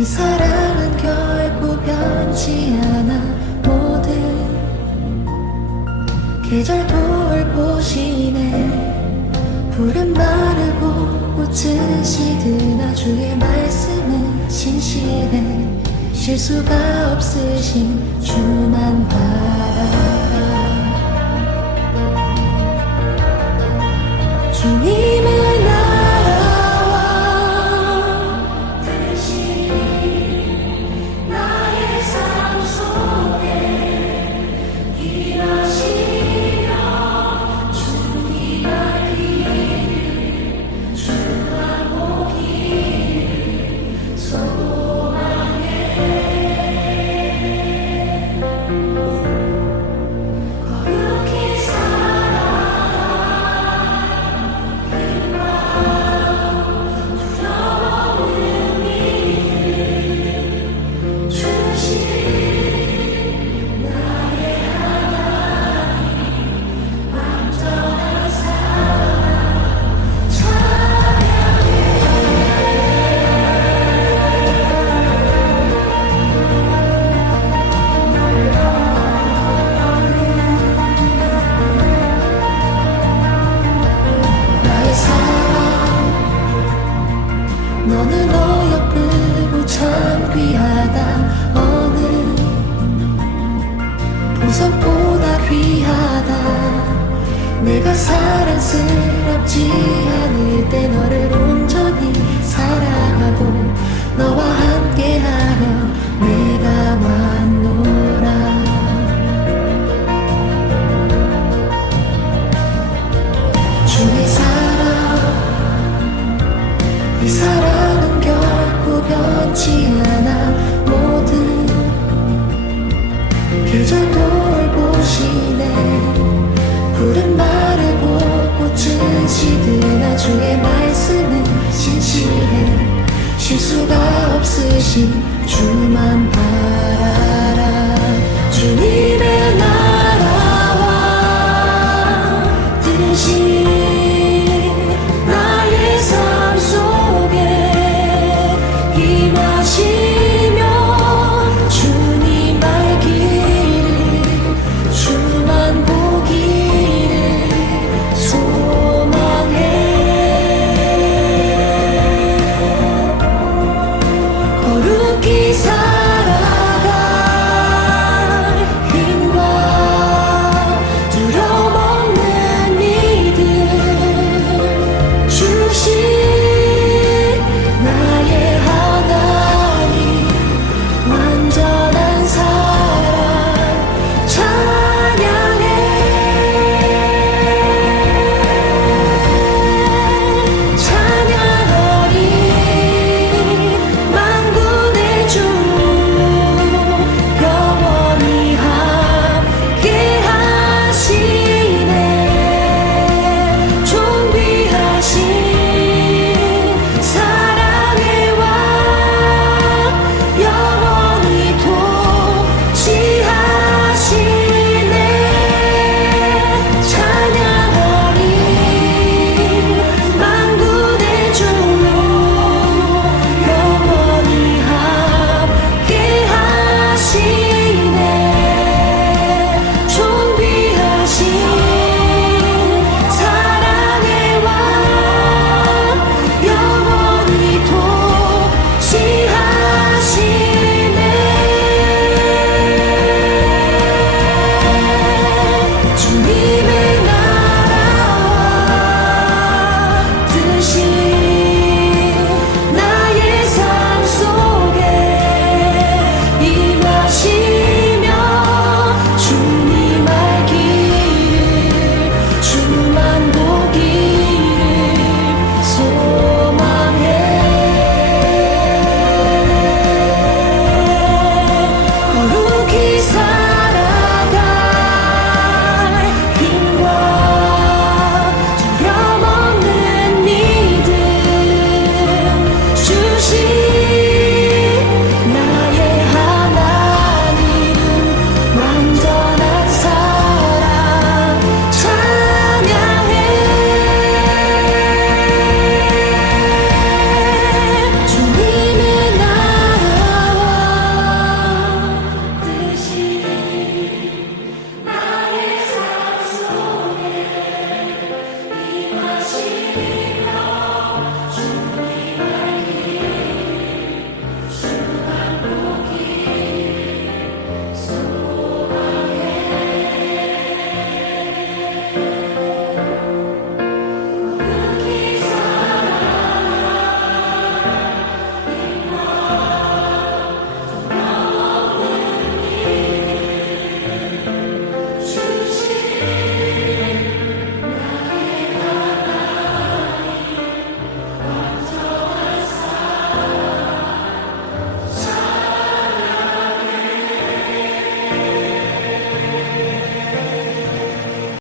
이 사랑은 결코 변치 않아. 모든 계절 돌보시네. 푸른 마르고 꽃은 시드나 주의 말씀은 신실해. 실수가 없으신 주만 바라라. 주님 너는 어여쁘고 참 귀하다. 어느 보석보다 귀하다. 내가 사랑스럽지 않을 때 너를 온전히 사랑하고 너와 함께하려 멈출 수가 없으신 주만 봐